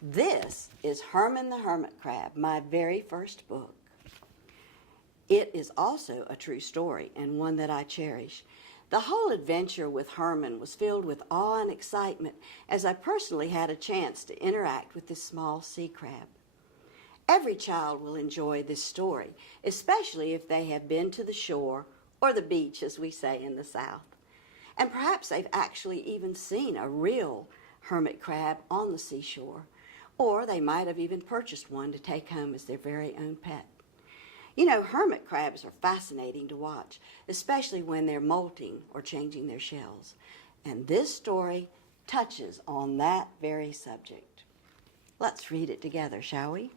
This is Herman the Hermit Crab, my very first book. It is also a true story and one that I cherish. The whole adventure with Herman was filled with awe and excitement as I personally had a chance to interact with this small sea crab. Every child will enjoy this story, especially if they have been to the shore or the beach, as we say in the South. And perhaps they've actually even seen a real hermit crab on the seashore, or they might have even purchased one to take home as their very own pet. You know, hermit crabs are fascinating to watch, especially when they're molting or changing their shells. And this story touches on that very subject. Let's read it together, shall we?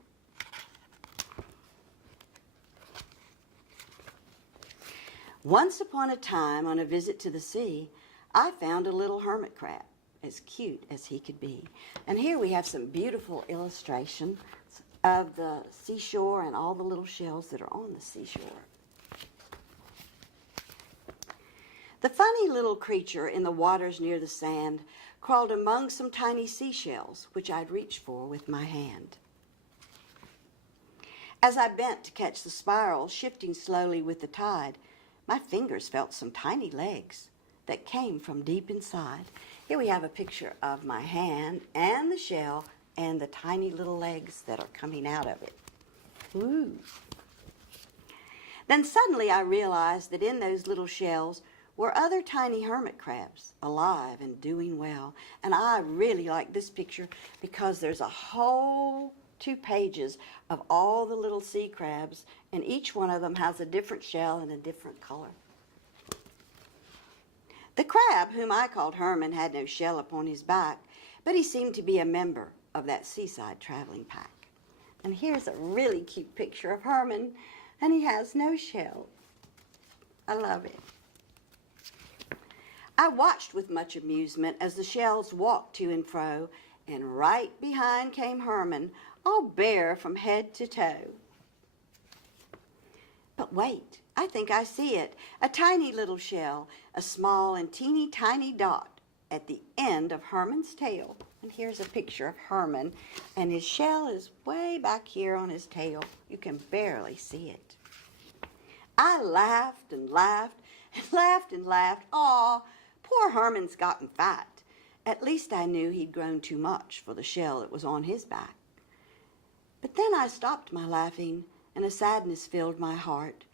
Once upon a time, on a visit to the sea, I found a little hermit crab, as cute as he could be. And here we have some beautiful illustrations of the seashore and all the little shells that are on the seashore. The funny little creature in the waters near the sand crawled among some tiny seashells, which I'd reached for with my hand. As I bent to catch the spiral shifting slowly with the tide, my fingers felt some tiny legs that came from deep inside. Here we have a picture of my hand and the shell and the tiny little legs that are coming out of it. Ooh. Then suddenly I realized that in those little shells were other tiny hermit crabs, alive and doing well. And I really like this picture because there's a whole 2 pages of all the little sea crabs, and each one of them has a different shell and a different color. The crab, whom I called Herman, had no shell upon his back, but he seemed to be a member of that seaside traveling pack. And here's a really cute picture of Herman, and he has no shell. I love it. I watched with much amusement as the shells walked to and fro, and right behind came Herman, all bare from head to toe. But wait, I think I see it. A tiny little shell, a small and teeny tiny dot at the end of Herman's tail. And here's a picture of Herman, and his shell is way back here on his tail. You can barely see it. I laughed and laughed and laughed and laughed. Aw, poor Herman's gotten fat. At least I knew he'd grown too much for the shell that was on his back. But then I stopped my laughing, and a sadness filled my heart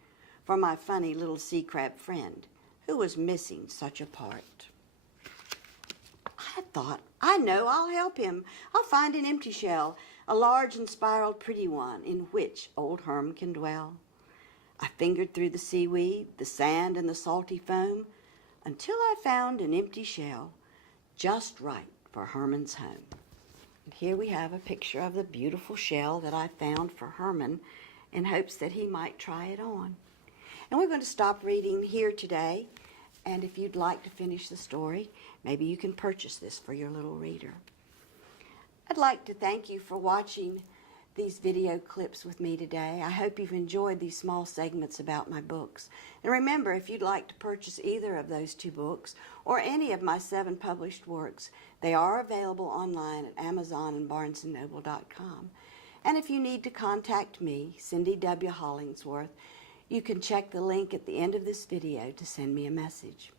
for my funny little sea crab friend, who was missing such a part. I thought, I know I'll help him. I'll find an empty shell, a large and spiraled pretty one, in which old Herm can dwell. I fingered through the seaweed, the sand, and the salty foam, until I found an empty shell, just right for Herman's home. And here we have a picture of the beautiful shell that I found for Herman in hopes that he might try it on. And we're going to stop reading here today. And if you'd like to finish the story, maybe you can purchase this for your little reader. I'd like to thank you for watching these video clips with me today. I hope you've enjoyed these small segments about my books. And remember, if you'd like to purchase either of those 2 books or any of my 7 published works, they are available online at Amazon and BarnesandNoble.com. And if you need to contact me, Cindy W. Hollingsworth, you can check the link at the end of this video to send me a message.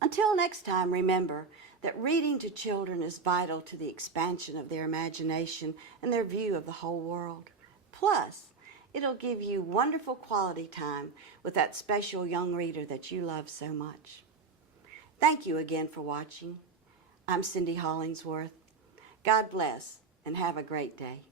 Until next time, remember that reading to children is vital to the expansion of their imagination and their view of the whole world. Plus, it'll give you wonderful quality time with that special young reader that you love so much. Thank you again for watching. I'm Cindy Hollingsworth. God bless and have a great day.